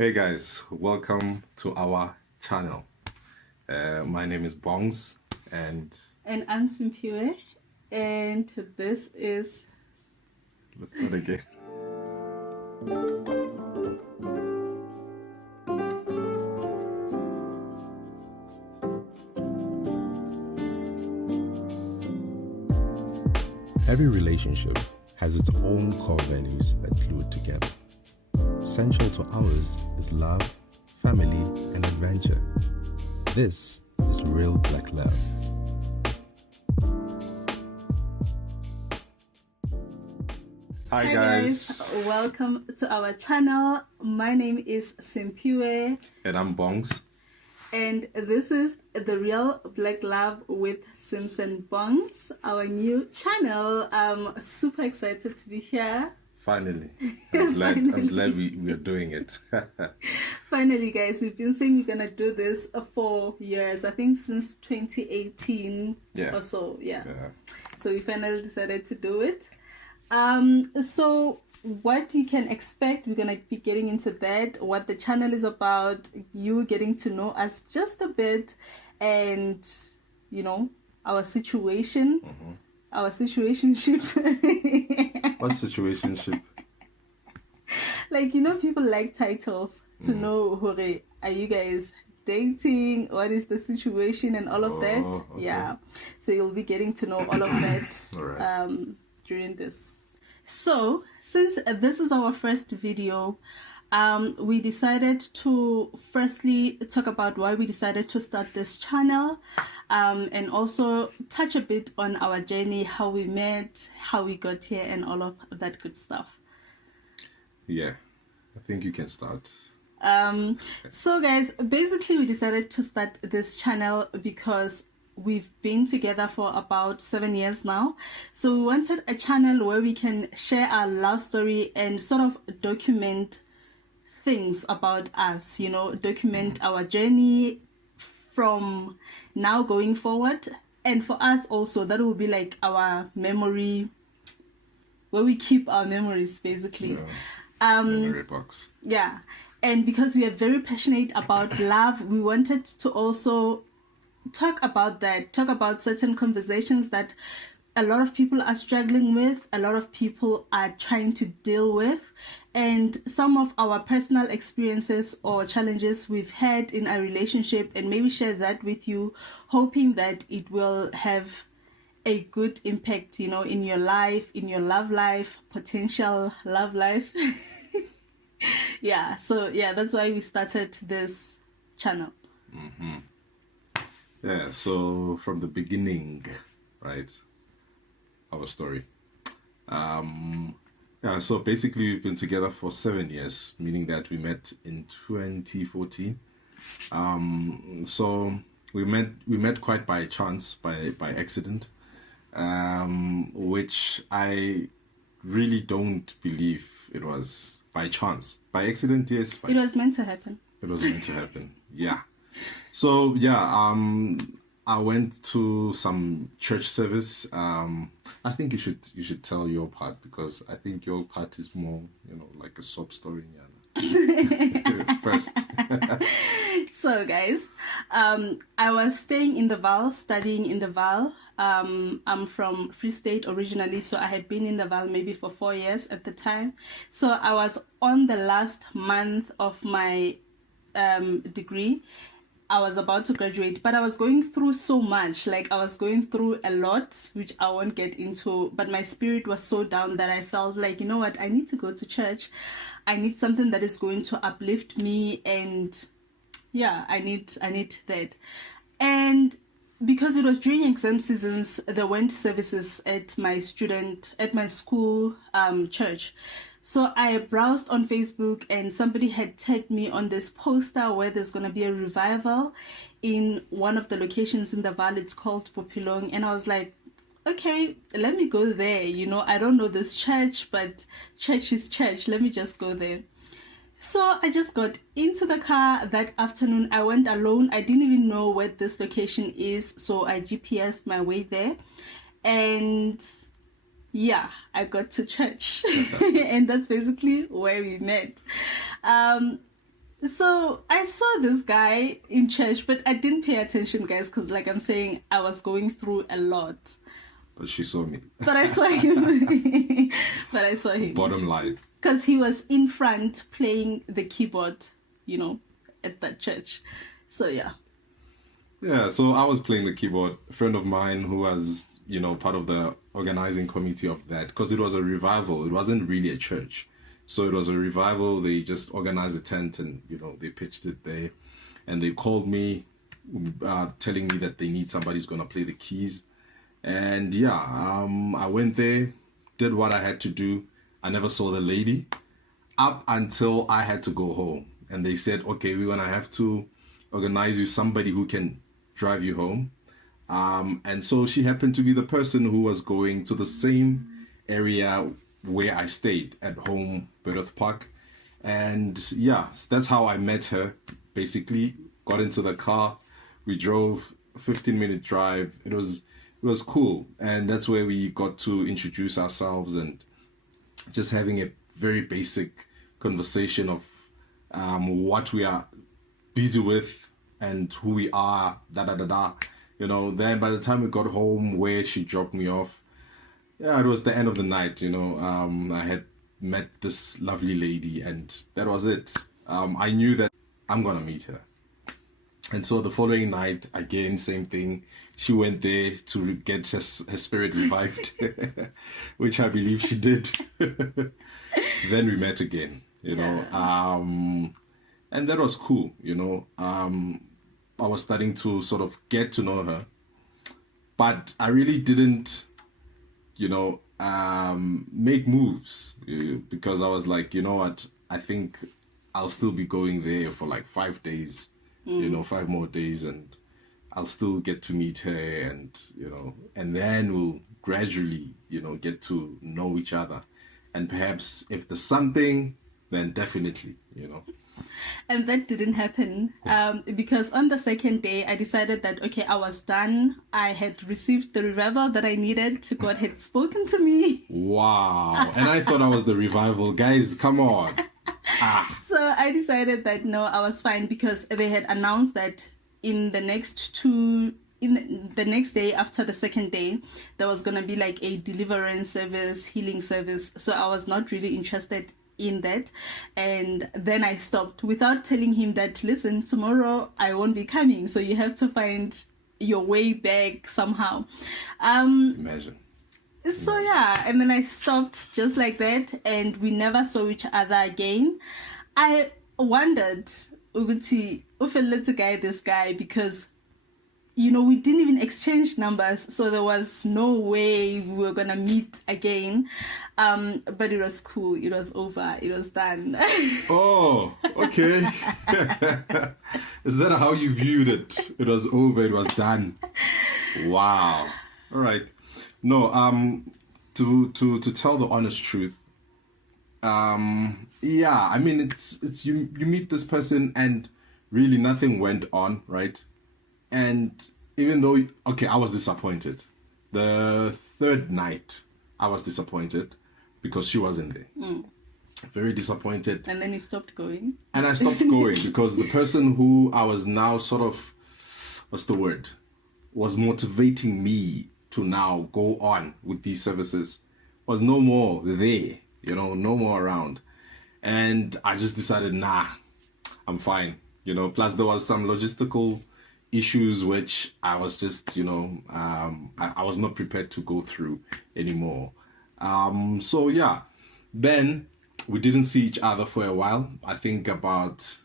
Hey guys, welcome to our channel. My name is Bongs and I'm Simpiwe, and this is... Let's start again. Every relationship has its own core values that glue it together. Central to ours is love, family, and adventure. This is real Black love. Hi guys, welcome to our channel. My name is Simpiwe, and I'm Bongs. And this is the Real Black Love with Sims and Bongs, our new channel. I'm super excited to be here. Finally. I'm glad we are doing it. Finally, guys, we've been saying we're gonna do this for years. I think since 2018 or so. Yeah. So we finally decided to do it. So what you can expect, we're gonna be getting into that, what the channel is about, you getting to know us just a bit, and you know, our situation, our situationship. What situationship? Like, you know, people like titles to know, hore, are you guys dating? What is the situation and all of that? Okay. Yeah. So you'll be getting to know all of that All right. during this. So since this is our first video, we decided to firstly talk about why we decided to start this channel, and also touch a bit on our journey, how we met, how we got here, and all of that good stuff. Yeah, I think you can start. So guys, basically we decided to start this channel because we've been together for about 7 years now. So we wanted a channel where we can share our love story and sort of document things about us, you know, document our journey from now going forward. And for us also, that will be like our memory, where we keep our memories, basically. Memory box. Yeah. And because we are very passionate about love, we wanted to also talk about that, talk about certain conversations that a lot of people are struggling with, a lot of people are trying to deal with, and some of our personal experiences or challenges we've had in our relationship, and maybe share that with you, hoping that it will have a good impact, you know, in your life, in your love life, potential love life. Yeah, so yeah, that's why we started this channel. Yeah, so from the beginning, right, our story. Yeah, so basically we've been together for 7 years, meaning that we met in 2014. So we met quite by chance, by accident, which I really don't believe it was by chance. By accident, yes. It was meant to happen. It was meant to happen, yeah. So yeah, I went to some church service. I think you should tell your part, because I think your part is more, you know, like a sob story. Yeah. First. So guys, I was staying in the Val, studying in the Val. I'm from Free State originally, so I had been in the Val maybe for 4 years at the time. So I was on the last month of my degree. I was about to graduate, but I was going through so much. Like, I was going through a lot, which I won't get into, but my spirit was so down that I felt like, you know what, I need to go to church. I need something that is going to uplift me, and yeah, I need that. And because it was during exam seasons, there weren't services at my school church. So I browsed on Facebook, and somebody had tagged me on this poster where there's going to be a revival in one of the locations in the valley. It's called Popilong. And I was like, okay, let me go there. You know, I don't know this church, but church is church. Let me just go there. So I just got into the car that afternoon. I went alone. I didn't even know where this location is. So I GPSed my way there. And yeah, I got to church. And that's basically where we met. So I saw this guy in church, but I didn't pay attention, guys, because, like I'm saying, I was going through a lot. But she saw me. But I saw him. But I saw him. Bottom line. Because he was in front playing the keyboard, at that church. So, yeah. Yeah, so I was playing the keyboard. A friend of mine who was, part of the organizing committee of that, because it was a revival. It wasn't really a church. So it was a revival. They just organized a tent and, they pitched it there. And they called me, telling me that they need somebody who's going to play the keys. And yeah, I went there, did what I had to do. I never saw the lady up until I had to go home. And they said, okay, we're going to have to organize you somebody who can drive you home. And so she happened to be the person who was going to the same area where I stayed at home, Bedworth Park. And yeah, that's how I met her. Basically, got into the car. We drove a 15-minute drive. It was cool. And that's where we got to introduce ourselves and just having a very basic conversation of what we are busy with and who we are, Then by the time we got home, where she dropped me off, yeah, it was the end of the night, I had met this lovely lady and that was it. I knew that I'm going to meet her. And so the following night, again, same thing. She went there to get her spirit revived, which I believe she did. Then we met again, and that was cool, I was starting to sort of get to know her, but I really didn't, make moves because I was like, you know what, I think I'll still be going there for like 5 days, 5 more days, and I'll still get to meet her and, and then we'll gradually, get to know each other. And perhaps if there's something, then definitely, And that didn't happen because on the second day, I decided that, okay, I was done. I had received the revival that I needed. God had spoken to me. Wow. And I thought I was the revival. Guys, come on. So I decided that, no, I was fine because they had announced that in the next day after the second day, there was going to be like a deliverance service, healing service. So I was not really interested in that. And then I stopped without telling him that, listen, tomorrow I won't be coming. So you have to find your way back somehow. Imagine. So yeah, and then I stopped just like that, and we never saw each other again. I wondered, Uguti, this guy, because we didn't even exchange numbers, so there was no way we were gonna meet again. But it was cool. It was over. It was done. Oh, okay. Is that how you viewed it? It was over. It was done. Wow. All right. No. To tell the honest truth. Yeah. I mean, it's you meet this person and really nothing went on, right? And even though, okay, I was disappointed. The third night, I was disappointed because she wasn't there. Very disappointed. And then you stopped going? And I stopped going because the person who I was now sort of, was motivating me to now go on with these services was no more there, no more around. And I just decided, nah, I'm fine. Plus there was some logistical issues which I was just, I was not prepared to go through anymore. So yeah, then we didn't see each other for a while. I think about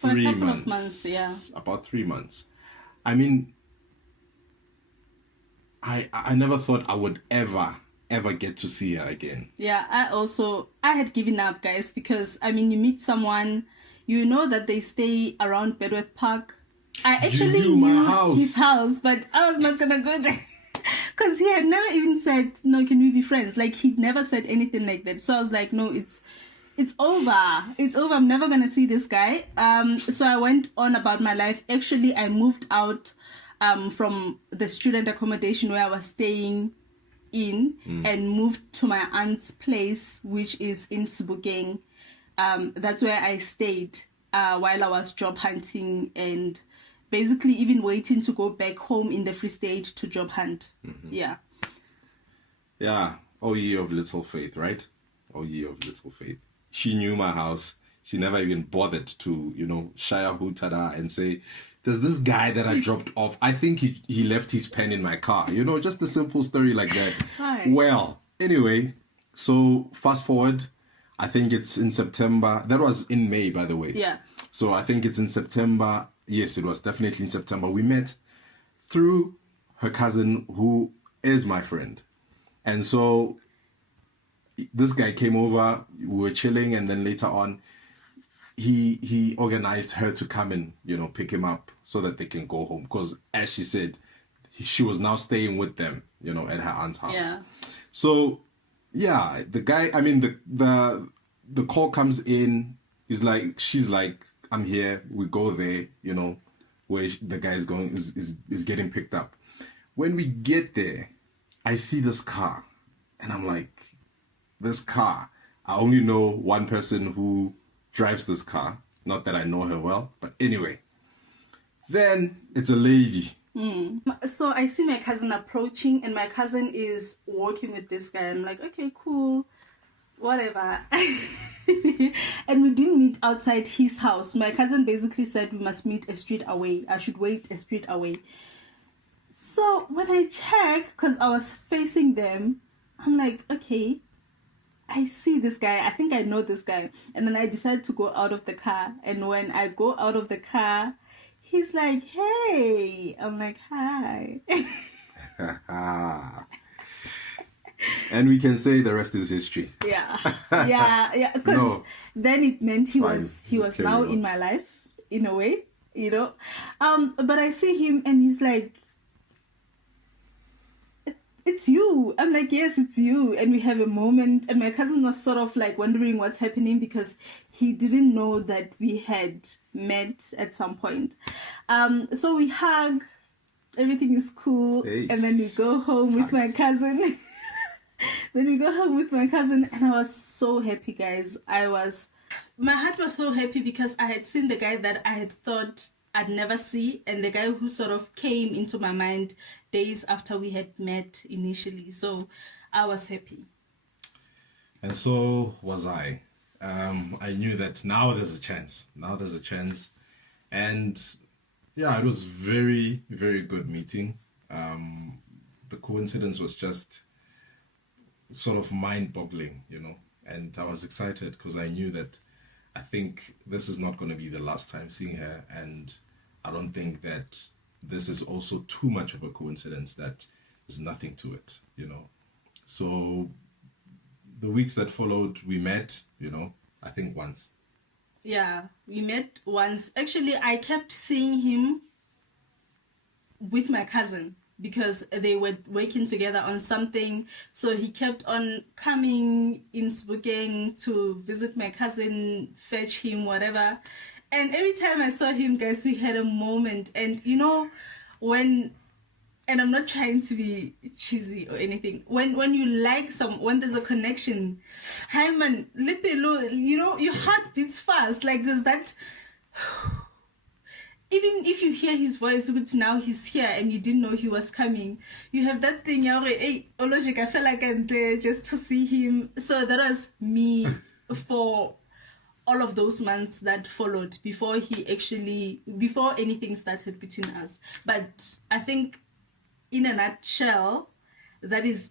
3 months. Of months, yeah. About 3 months. I mean, I never thought I would ever get to see her again. Yeah, I had given up, guys, because I mean, you meet someone, that they stay around Bedworth Park. I actually knew his house, but I was not gonna go there because he had never even said, no, can we be friends? Like, he'd never said anything like that. So I was like, no, it's over. It's over. I'm never gonna see this guy. So I went on about my life. Actually, I moved out from the student accommodation where I was staying in and moved to my aunt's place, which is in Sebokeng. That's where I stayed while I was job hunting and basically even waiting to go back home in the Free State to job hunt. Yeah. Yeah. Oh, ye of little faith, right? Oh, ye of little faith. She knew my house. She never even bothered to, shaya hutada and say, there's this guy that I dropped off. I think he left his pen in my car. Just a simple story like that. Hi. Well, anyway, so fast forward. I think it's in September. That was in May, by the way. Yeah. So I think it's in September. Yes, it was definitely in September. We met through her cousin, who is my friend. And so this guy came over, we were chilling, and then later on, he organized her to come and, pick him up so that they can go home. Because as she said, she was now staying with them, at her aunt's house. Yeah. So, yeah, the guy, I mean, the call comes in, she's like, I'm here, we go there, where the guy is going, is getting picked up. When we get there, I see this car, and I'm like, this car, I only know one person who drives this car. Not that I know her well, but anyway. Then it's a lady. So I see my cousin approaching, and my cousin is walking with this guy. I'm like, okay, cool, whatever. And we didn't meet outside his house. My cousin basically said we must meet a street away. I should wait a street away. So when I check, because I was facing them, I'm like, okay, I see this guy. I think I know this guy. And then I decided to go out of the car. And when I go out of the car, he's like, hey. I'm like, hi. And we can say the rest is history. Yeah. Because then it meant he was now on in my life, in a way, But I see him and he's like, it's you. I'm like, yes, it's you. And we have a moment. And my cousin was sort of like wondering what's happening because he didn't know that we had met at some point. So we hug. Everything is cool. Hey. And then we go home with my cousin. And I was so happy, guys. My heart was so happy because I had seen the guy that I had thought I'd never see, and the guy who sort of came into my mind days after we had met initially. So I was happy. And so was I. I knew that now there's a chance. And yeah, it was very, very good meeting. The coincidence was just sort of mind-boggling, and I was excited because I knew that I think this is not going to be the last time seeing her, and I don't think that this is also too much of a coincidence that there's nothing to it, So the weeks that followed, we met, I think once. Yeah, we met once. Actually, I kept seeing him with my cousin because they were working together on something. So he kept on coming in Spokane to visit my cousin, fetch him, whatever. And every time I saw him, guys, we had a moment. And and I'm not trying to be cheesy or anything. When you like when there's a connection, hi man, your heart beats fast. Like there's that. Even if you hear his voice, but now he's here and you didn't know he was coming, you have that thing. Hey, I feel like I'm there just to see him. So that was me for all of those months that followed before anything started between us. But I think, in a nutshell, that is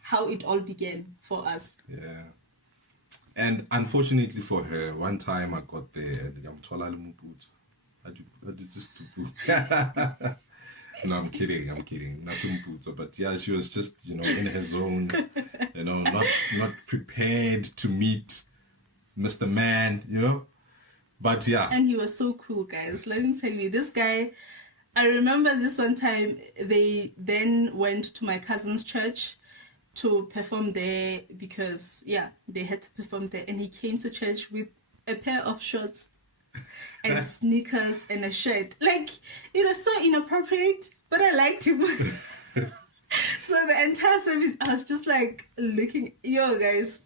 how it all began for us. Yeah. And unfortunately for her, one time I got there and no, I'm kidding. But yeah, she was just, in her zone, not prepared to meet Mr. Man, But yeah. And he was so cool, guys. Let me tell you, this guy, I remember this one time they then went to my cousin's church to perform there because, they had to perform there. And he came to church with a pair of shorts and sneakers and a shirt. Like, it was so inappropriate, but I liked him. So the entire service, I was just like looking, guys,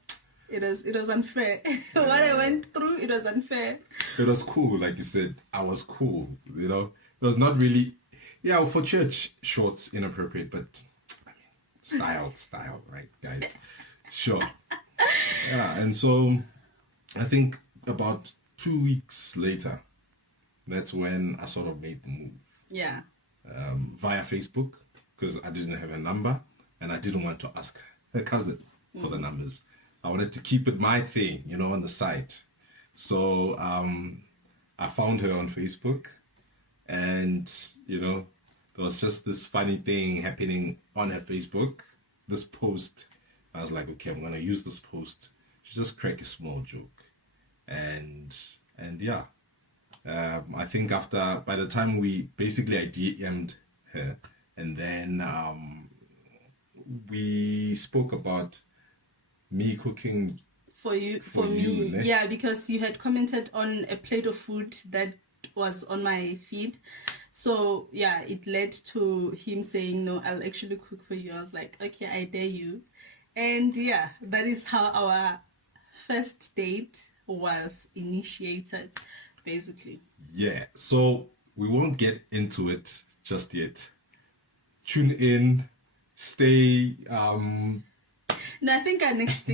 It was unfair. What I went through, it was unfair. It was cool, like you said. I was cool, you know. It was not really, yeah, for church, shorts inappropriate, but I mean, style, right, guys? Sure. Yeah, and so I think about 2 weeks later, that's when I sort of made the move. Yeah. Via Facebook, because I didn't have a number and I didn't want to ask her cousin for the numbers. I wanted to keep it my thing, you know, on the site. So I found her on Facebook, and, you know, there was just this funny thing happening on her Facebook, this post. I was like, okay, I'm going to use this post to just crack a small joke. And yeah, I think by the time I DM'd her, and then we spoke about me cooking for me, ne? Yeah, because you had commented on a plate of food that was on my feed. So yeah, it led to him saying, no, I'll actually cook for you. I was like, okay, I dare you. And yeah, that is how our first date was initiated, basically. Yeah, so we won't get into it just yet. Tune in, stay. No, I think our next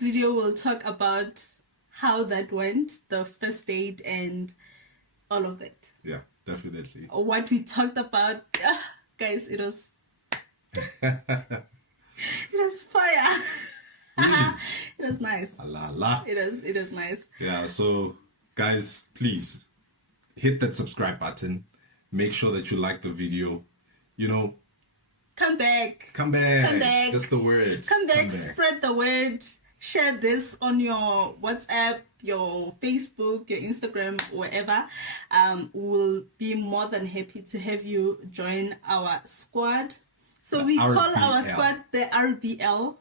video will talk about how that went, the first date and all of it. Yeah, definitely. What we talked about, guys, it was it was fire. It was nice. La la. It was nice. Yeah, so guys, please hit that subscribe button. Make sure that you like the video. You know, come back. That's the word. Come back. Spread the word. Share this on your WhatsApp, your Facebook, your Instagram, wherever. We'll be more than happy to have you join our squad. So we call our squad the RBL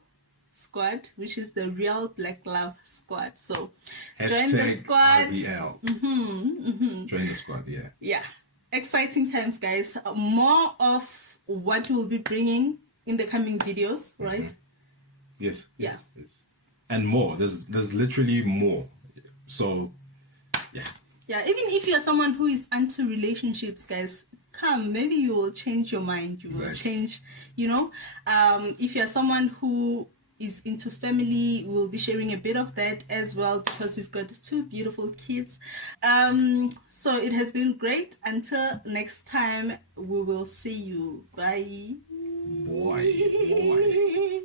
squad, which is the Real Black Love Squad. So join the squad. RBL. Join the squad, yeah. Yeah. Exciting times, guys. More of what we'll be bringing in the coming videos, right? Yes. Yeah. And more. There's literally more. So, yeah. Yeah, even if you're someone who is anti relationships, guys, come. Maybe you will change your mind. You will change, you know. If you're someone who is into family, we'll be sharing a bit of that as well, because we've got 2 beautiful kids. So it has been great. Until next time, we will see you. Bye. Boy.